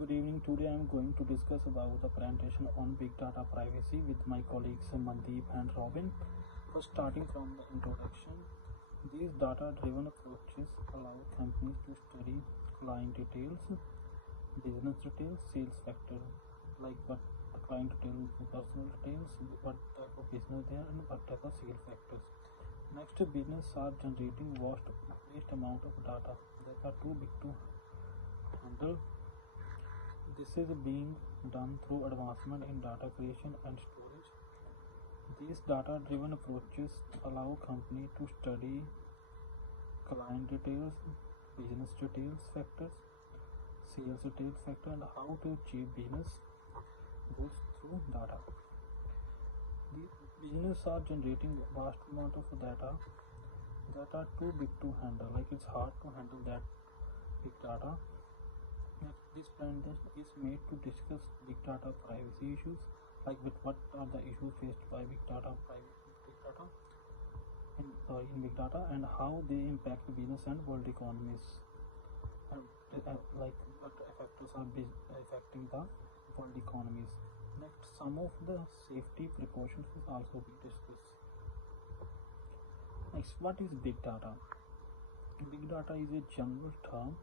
Good evening. Today I am going to discuss about the presentation on big data privacy with my colleagues Mandeep and Robin. First, starting from the introduction, these data-driven approaches allow companies to study client details, business details, sales factor, like what the client details, personal details, what type of business they are, and what are the sales factors. Next, business are generating vast amount of data that are too big to handle. This is being done through advancement in data creation and storage. These data-driven approaches allow companies to study client details, business details factors, sales details factor, and how to achieve business goals through data. The business are generating vast amount of data that are too big to handle. Like it's hard to handle that big data. This presentation is made to discuss big data privacy issues, like with what are the issues faced by big data in big data, and how they impact the business and world economies, and like what factors are affecting the world economies. Next, some of the safety precautions will also be discussed. Next, what is big data? Big data is a general term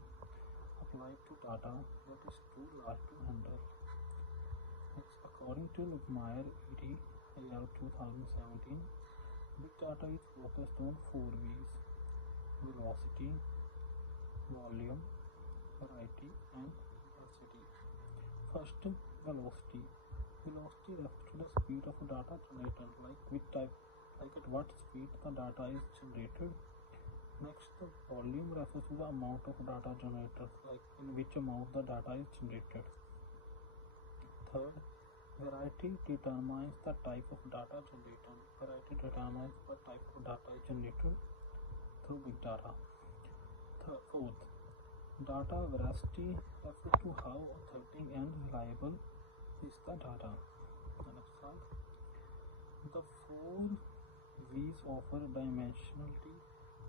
applied to data that is too large to handle. According to Meyer et al. 2017, big data is focused on 4 V's: velocity, volume, variety, and diversity. First, velocity. Velocity refers to the speed of data generated, like at what speed the data is generated. Next, the volume refers to the amount of data generated, like in which amount the data is generated. Third, variety determines the type of data generated. Variety determines what type of data is generated through big data. Fourth, data veracity refers to how authentic and reliable is the data. The next slide. The 4 V's offer dimensionality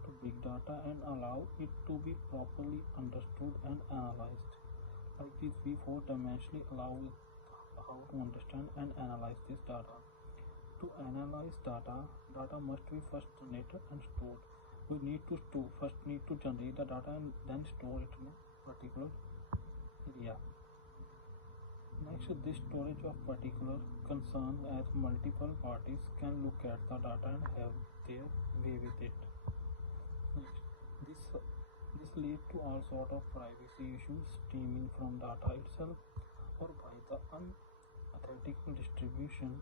to big data and allow it to be properly understood and analyzed. Like these V4 dimensionally allow how to understand and analyze this data. To analyze data must be first generated and stored. We need to generate the data and then store it in a particular area. Next, this storage of particular concern as multiple parties can look at the data and have their way with it. Next, this leads to all sort of privacy issues stemming from data itself or by the unethical distribution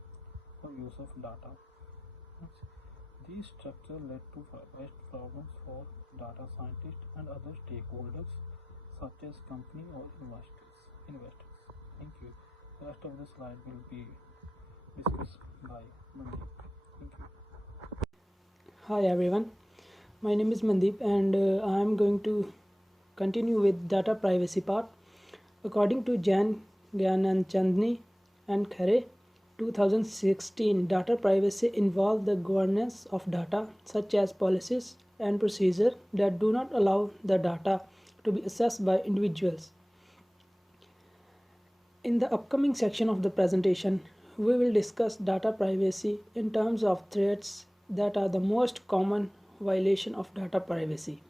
or use of data. Next, these structures led to vast problems for data scientists and other stakeholders such as company or investors. Thank you. The rest of the slide will be discussed by Mandeep. Thank you. Hi everyone, my name is Mandeep and I am going to continue with data privacy part. According to Jan Gyanachandni and Khare 2016, data privacy involves the governance of data such as policies and procedures that do not allow the data to be accessed by individuals. In the upcoming section of the presentation, we will discuss data privacy in terms of threats that are the most common violation of data privacy.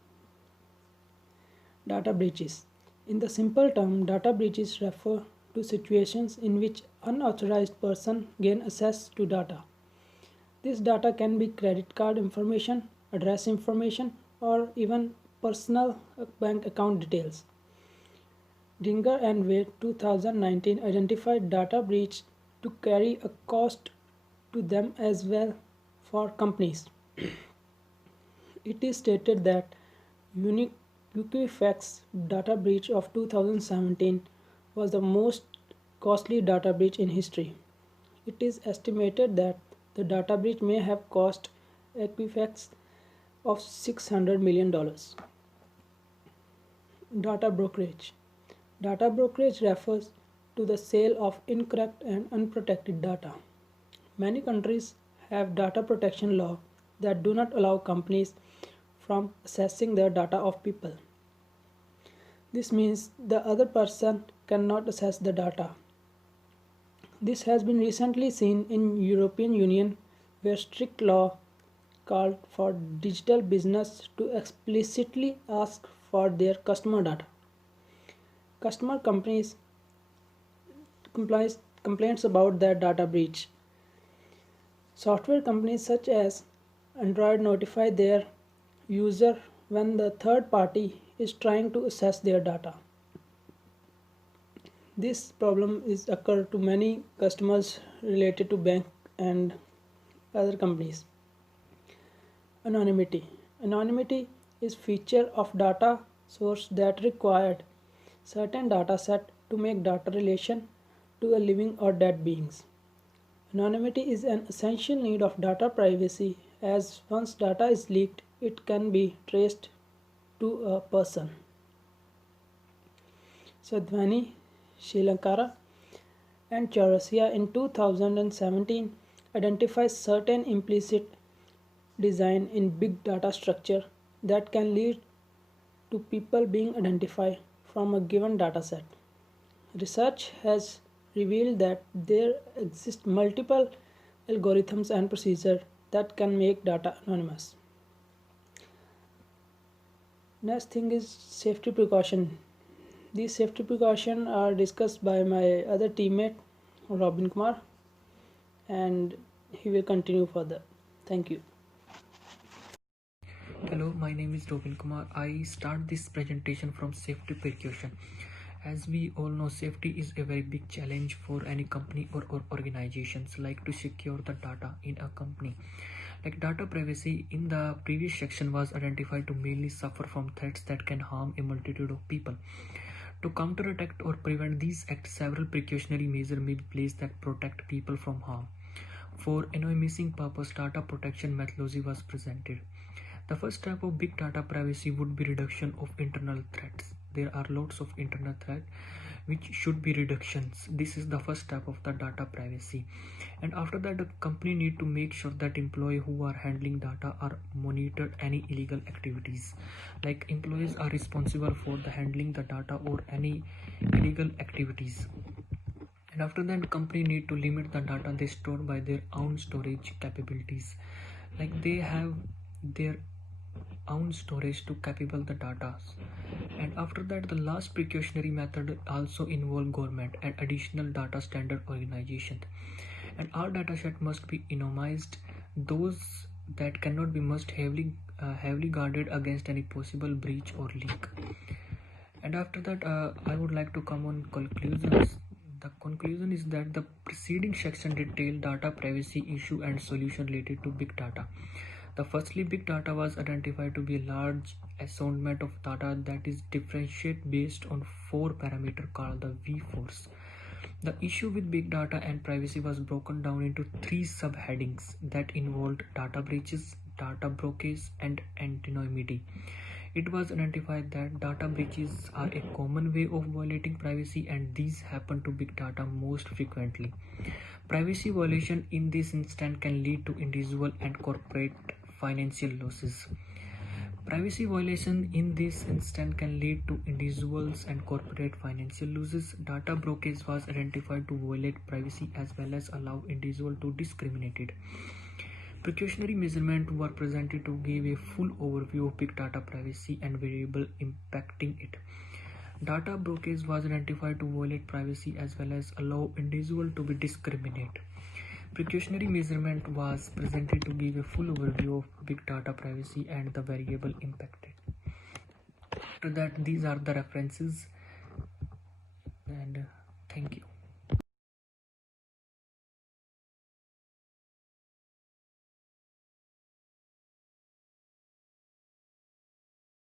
Data breaches. In the simple term, data breaches refer to situations in which unauthorized person gain access to data. This data can be credit card information, address information, or even personal bank account details. Dinger and Wade 2019 identified data breach to carry a cost to them as well for companies. It is stated that Equifax data breach of 2017 was the most costly data breach in history. It is estimated that the data breach may have cost Equifax of $600 million. Data brokerage. Data brokerage refers to the sale of incorrect and unprotected data. Many countries have data protection laws that do not allow companies from accessing the data of people. This means the other person cannot access the data. This has been recently seen in European Union, where strict law called for digital business to explicitly ask for their customer data. Customer companies complaints about their data breach. Software companies such as Android notify their user when the third party is trying to access their data. This problem is occur to many customers related to bank and other companies. Anonymity. Anonymity is feature of data source that required certain data set to make data relation to a living or dead beings. Anonymity is an essential need of data privacy, as once data is leaked, it can be traced to a person. Sadhvani Shilankara and Chaurasia in 2017 identifies certain implicit design in big data structure that can lead to people being identified from a given dataset. Research has revealed that there exist multiple algorithms and procedures that can make data anonymous. Next thing is safety precaution. These safety precautions are discussed by my other teammate Robin Kumar, and he will continue further. Thank you. Hello, my name is Robin Kumar. I start this presentation from safety precaution. As we all know, safety is a very big challenge for any company or organizations like to secure the data in a company. Like data privacy in the previous section was identified to mainly suffer from threats that can harm a multitude of people. To counterattack or prevent these acts, several precautionary measures may be placed that protect people from harm. For anonymizing purpose, data protection methodology was presented. The first step of big data privacy would be reduction of internal threats. There are lots of internal threats which should be reductions. This is the first step of the data privacy. And after that, the company need to make sure that employees who are handling data are monitored any illegal activities. Like employees are responsible for the handling the data or any illegal activities. And after that, company need to limit the data they store by their own storage capabilities. Like they have their own storage to capable the data. And after that, the last precautionary method also involve government and additional data standard organization. And our data set must be anonymized. Those that cannot be must heavily guarded against any possible breach or leak. And after that, I would like to come on conclusions. The conclusion is that the preceding section detailed data privacy issue and solution related to big data. The firstly, big data was identified to be a large assortment of data that is differentiated based on 4 parameters called the V-force. The issue with big data and privacy was broken down into 3 subheadings that involved data breaches, data brokerage, and anonymity. It was identified that data breaches are a common way of violating privacy, and these happen to big data most frequently. Privacy violation in this instance can lead to individual and corporate financial losses. Privacy violation in this instance can lead to individuals and corporate financial losses. Data brokerage was identified to violate privacy as well as allow individuals to discriminate it. Precautionary measurements were presented to give a full overview of big data privacy and variable impacting it. Data brokerage was identified to violate privacy as well as allow individuals to be discriminated. Precautionary measurement was presented to give a full overview of big data privacy and the variable impacted. After that, these are the references, and thank you.